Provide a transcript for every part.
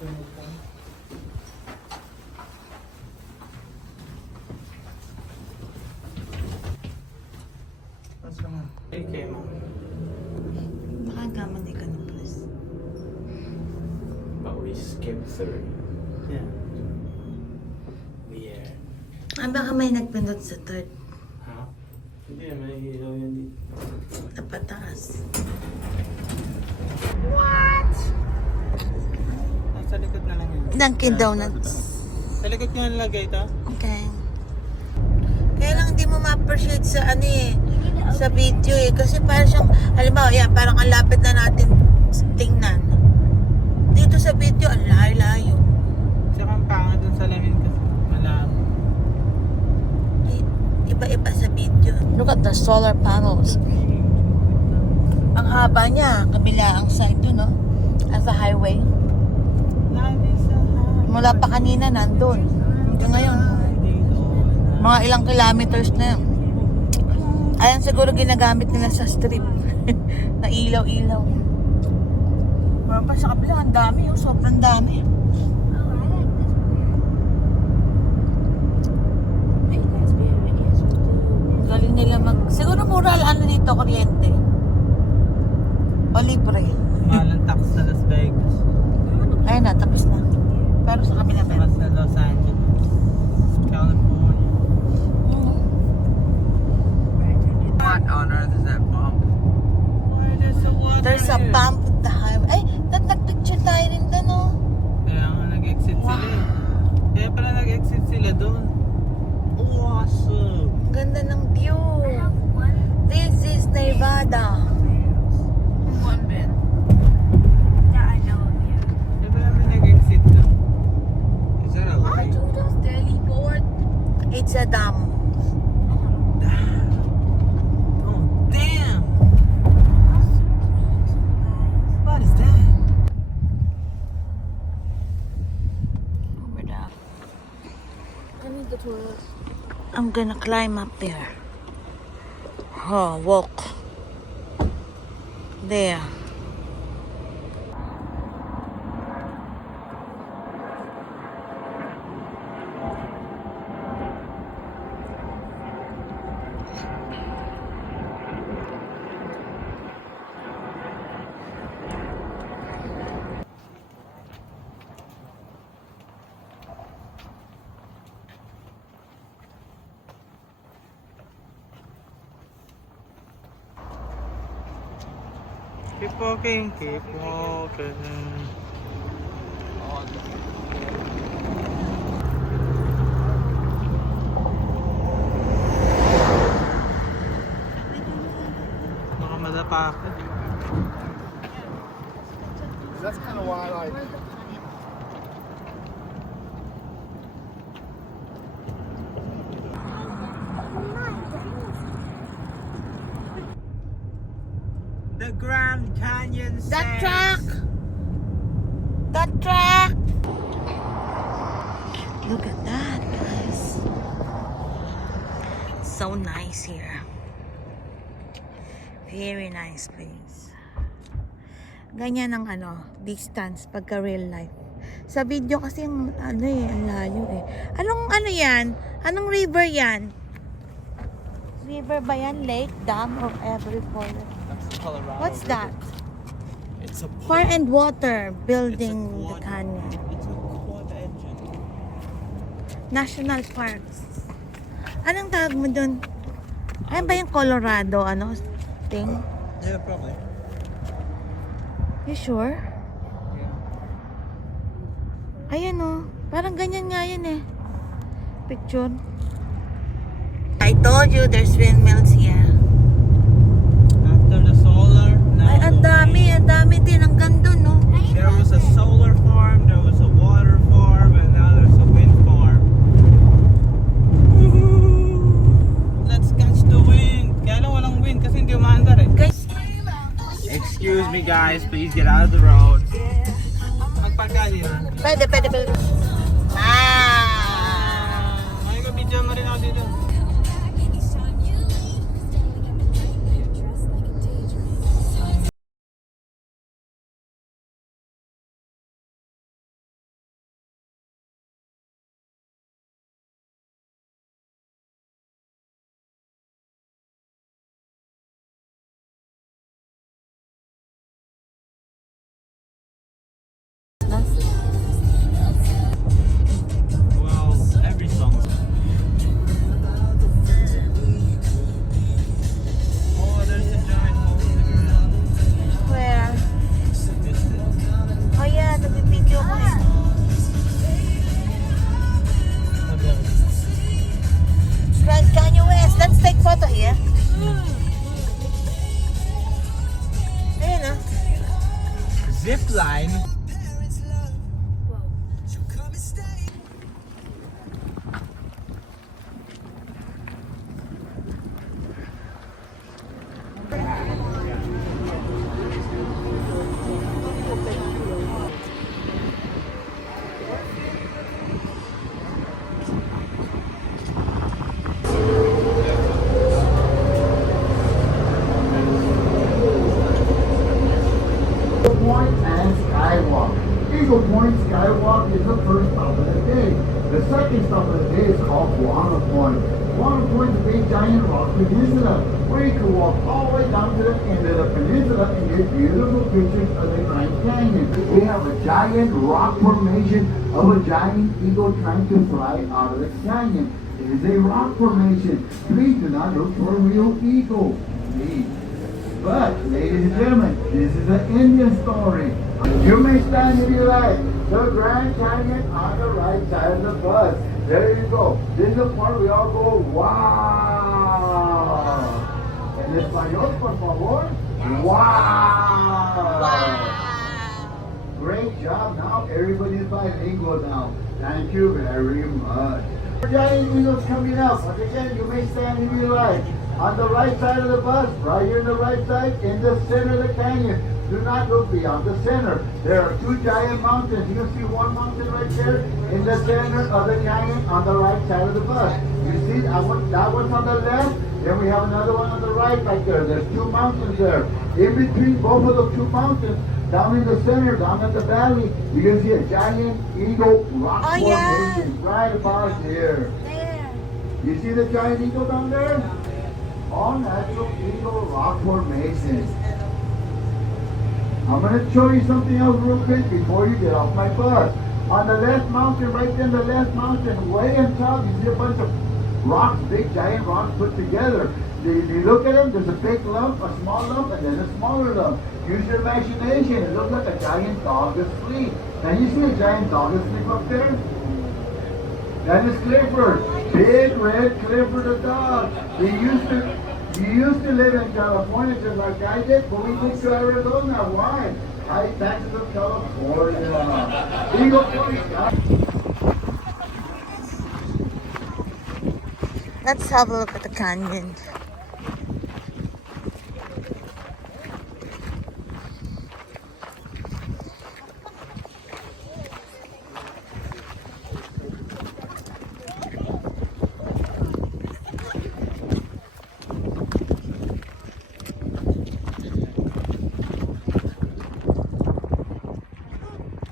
Okay, Mom. Nakagamali ka na, please. But we skipped through. Yeah. Yeah. Baka may nagpindot sa third. Ha? Hindi, may ilaw yan dito. Napataas. What? Nasa likod na lang yun. Dunkin' Donuts. Sa likod nyo nalagay ito? Okay. Kaya lang hindi mo ma-appreciate sa ano eh, sa video eh. Kasi parang siyang, halimbawa, yan, parang ang lapit na natin tingnan. Dito sa video, ang layo-layo. Tsaka ang pangit dun sa lamin kasi malabo. Iba-iba sa video. Look at the solar panels. Ang haba niya, kabila ang side doon, no? As a highway. Mula pa kanina, nandun. Hanggang ngayon. Mga ilang kilometers na yun. Ayan siguro ginagamit nila sa strip. Na ilaw-ilaw. Meron pa sa kabila, ang dami yung sobrang dami. Galing nila siguro mura ano dito, kuryente. O libre. Mahal ang tax sa Las Vegas. Ayun na, tapos na. Pero sa kabila meron. Mas na Los Angeles. California. What on earth is that bump? Why there's a water There's a here? bump at the highway. Ay, nagpicture tayo rin doon, no? Kaya nga nag-exit sila eh. Kaya pala nag-exit sila doon. Awesome! Ang ganda ng view. This is Nevada. One bit. Yeah, I know. Yeah. Kaya pala may nag-exit doon. Is that a light? Judas Deli board. It's a dam. Oh, damn! What is that? Over there. I need the toilet. I'm gonna climb up there. Oh, walk. There. Keep walking, keep walking. Baka madapa ako. That's kind of why I like. The Grand Canyon That sands. truck! That truck! Look at that, guys. So nice here. Very nice place. Ganyan ang distance pagka real life. Sa video kasi yung ang layo eh. Anong yan? Anong river yan? River ba yan? Lake, dam, or every forest? That's the Colorado What's River. that? It's a Fire and water It's building a the quad. canyon. It's a quad engine. National parks. Anong tawag mo dun? Ayun ba yung Colorado thing? Yeah, probably. You sure? Yeah. Ayan parang ganyan nga yan eh. Picture. I told you there's windmills here. After the solar, now Ay, ang dami din. Ang ganda, no? there was a solar farm, there was a water farm, and now there's a wind farm. Woohoo! Let's catch the wind. Kaya lang walang wind kasi hindi umaandar eh. Guys, Excuse me guys, please get out of the road. Magparka here. pwede. May ka-video mo rin ako dito. Eagle Point Skywalk is the first stop of the day. The second stop of the day is called Guano Point. Guano Point is a big giant rock peninsula where you can walk all the way down to the end of the peninsula and get beautiful pictures of the Grand Canyon. We have a giant rock formation of a giant eagle trying to fly out of the canyon. It is a rock formation. Please do not look for a real eagle. Please. But, ladies and gentlemen, this is an Indian story. You may stand if you like. The Grand Canyon on the right side of the bus. There you go. This is the part we all go, wow. En español, por favor. Wow. Great job. Now everybody's bilingual now. Thank you very much. Giant eagles coming up. Once again, you may stand if you like. On the right side of the bus, right here on the right side, in the center of the canyon. Do not look beyond the center. There are two giant mountains. You can see one mountain right there in the center of the canyon on the right side of the bus. You see that one's on the left. Then we have another one on the right there. There's two mountains there. In between both of the two mountains, down in the center, down at the valley, you can see a giant eagle rock formation right about here. There. You see the giant eagle down there? All natural eagle rock formation. I'm going to show you something else real quick before you get off my bus. On the left mountain, right there in the left mountain, way on top, you see a bunch of rocks, big giant rocks put together. If you look at them, there's a big lump, a small lump, and then a smaller lump. Use your imagination. It looks like a giant dog asleep. Can you see a giant dog asleep up there? That is Clifford. Big red Clifford the dog. He used to live in California just like I did, but we moved to Arizona. Why? High taxes of California. Eagle Point. Let's have a look at the canyon.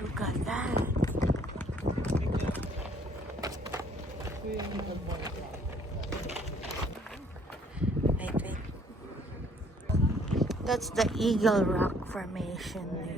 Look at that. Wait. That's the Eagle Rock Formation there.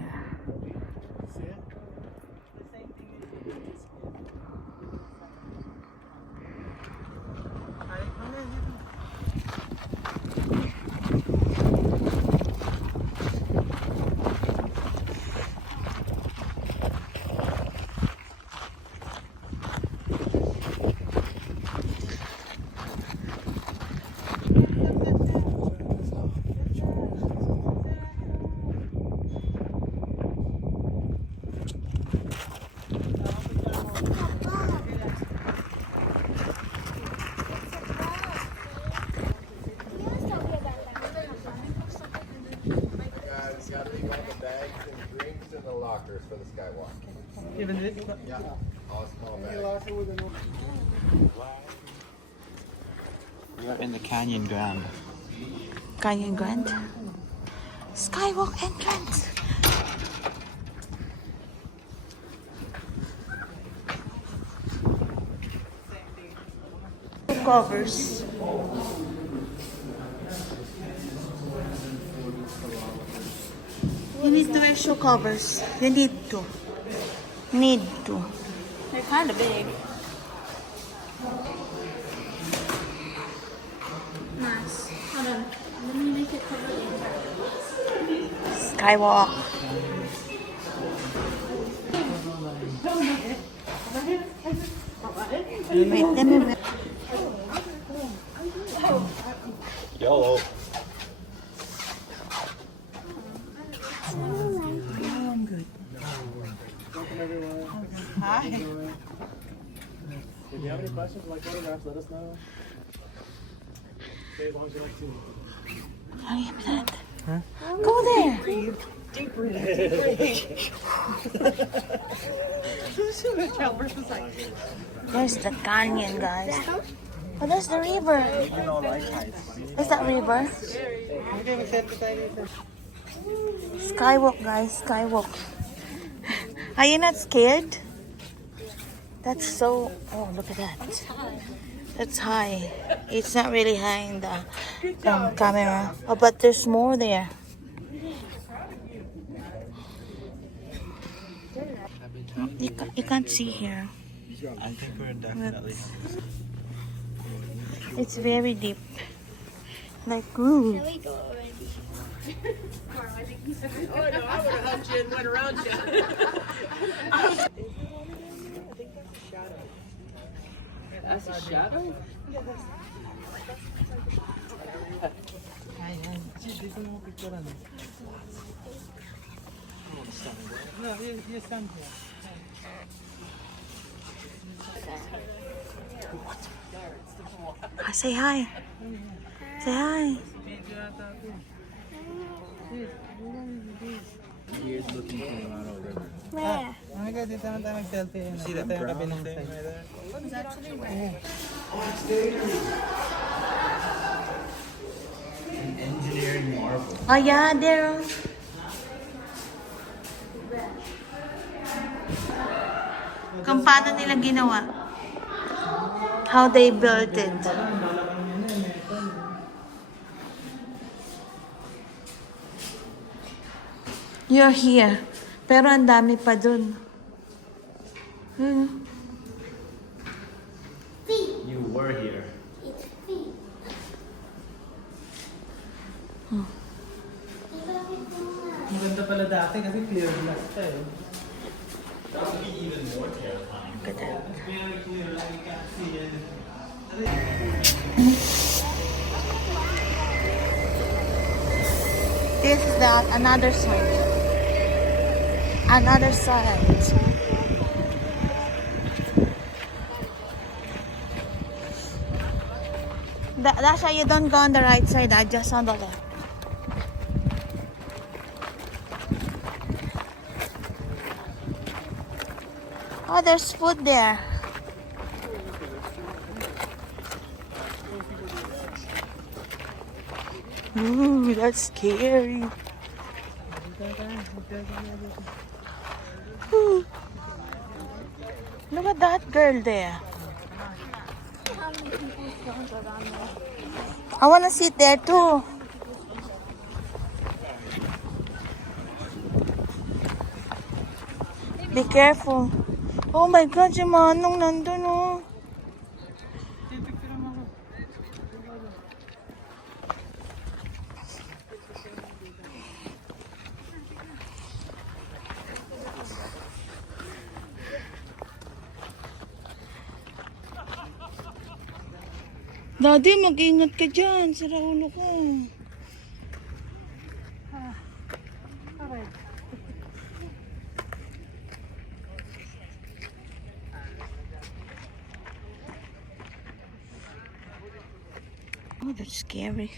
Gotta leave all the bags and drinks in the lockers for the Skywalk. Even this? Yeah. All small bags. We are in the canyon ground. Canyon Grand. Skywalk entrance. Covers. You need to wear shoe covers. You need to. They're kind of big. Nice. Hold on. Let me make it cover it. Skywalk. Wait, let me wear. Yellow. I'm good. Hi. If you have any questions like photographs, let us know. Stay as long as you like to. Hurry up, Dad. Go there. There's the canyon, guys. Oh, there's the river. Is that river? Skywalk, guys. Skywalk. Are you not scared? That's so... Oh, look at that. That's high. It's not really high in the camera. Oh, but there's more there. You can't see here. I think we're definitely. It's very deep. Like, ooh. Shall we go already? Oh no, I would have hugged you and went around you. That's a shadow? Dito mo picture ano? No, you stand here. Say hi. Say hi. Weird looking Colorado River. Where? Oh my God, dito naman tayo mag-selfie. See that brown thing? It's actually where? An engineering marvel. Oh yeah, there. Kung paano nila ginawa. How they built it. You're here. Pero ang dami pa dun. You were here. It's feet. Maganda pala dati kasi clear glass pa eh. Look at that. Very clear, like you can't see anything. This is another side. Another side. Dasha, you don't go on the right side, just on the left. Oh, there's food there. Ooh, that's scary. Ooh. Look at that girl there. I want to sit there too. Be careful. Oh my God, si Manong nandun oh. Daddy, mag-ingat ka dyan. Sira ulo ko. Oh, that's scary.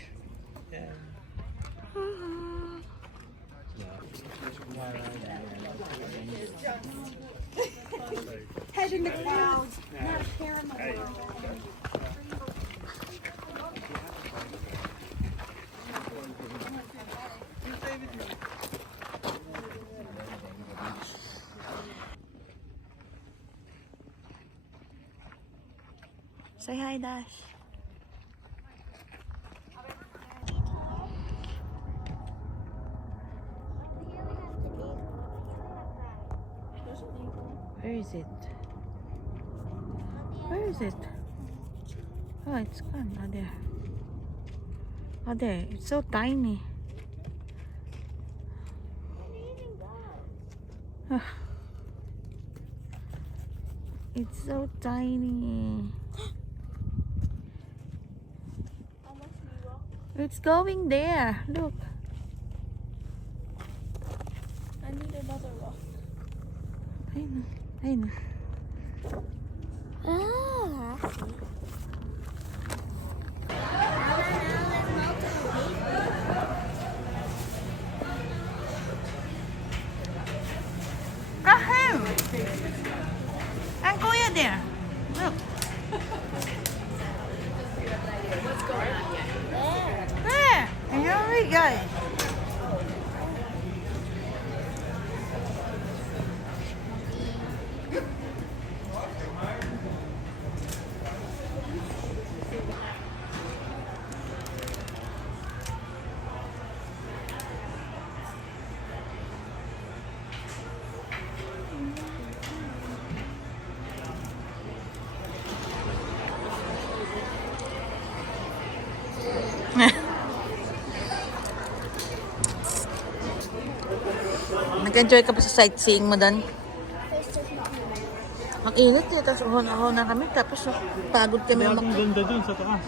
Head in the clouds. Not a care in the world. Say hi, Dash. Where is it? Where is it? Oh, it's gone. Oh, there. Oh, there. It's so tiny. It's so tiny. It's going there. Look. I need another rock. I know. Ah. Rahim! And Kuya there. Look. There. And here we go. Nag-enjoy ka pa sa sightseeing mo doon? Ang init eh, tapos uhon-uhon na kami, tapos pagod kami Ang ganda dun sa taas.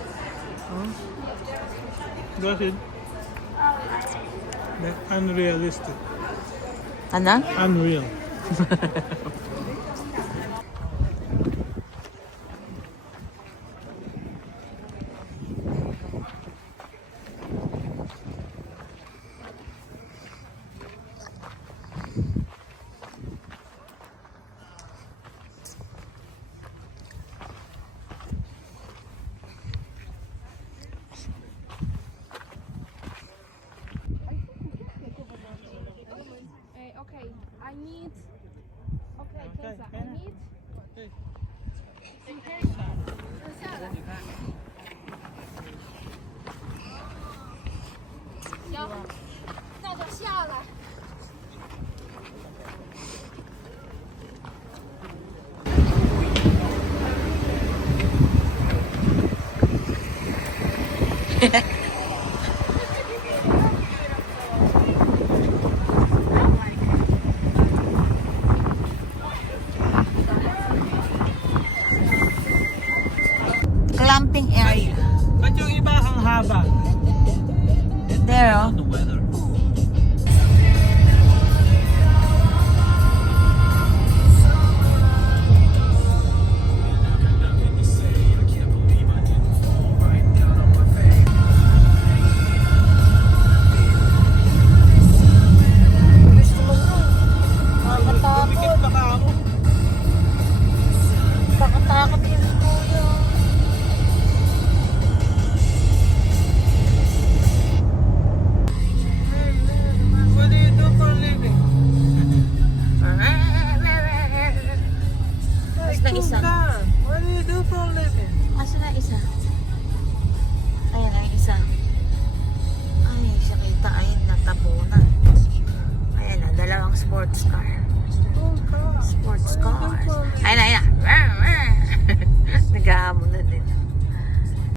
Bakit? Unrealistic. Ano? Unreal. Okay, I need. Okay, Kenza, I need. 行，那就下来。Clamping area. Ba't yung iba ang haba? There, oh. The weather. Dumikit pa ka ako. Takot-takot yun, kuya. What do you do for a living? Mas na isa. What do you do for a living? Asa na isa? Ayan ang isa. Ay, siya kita ay natabunan. Ayan na, dalawang sports car. Sports car.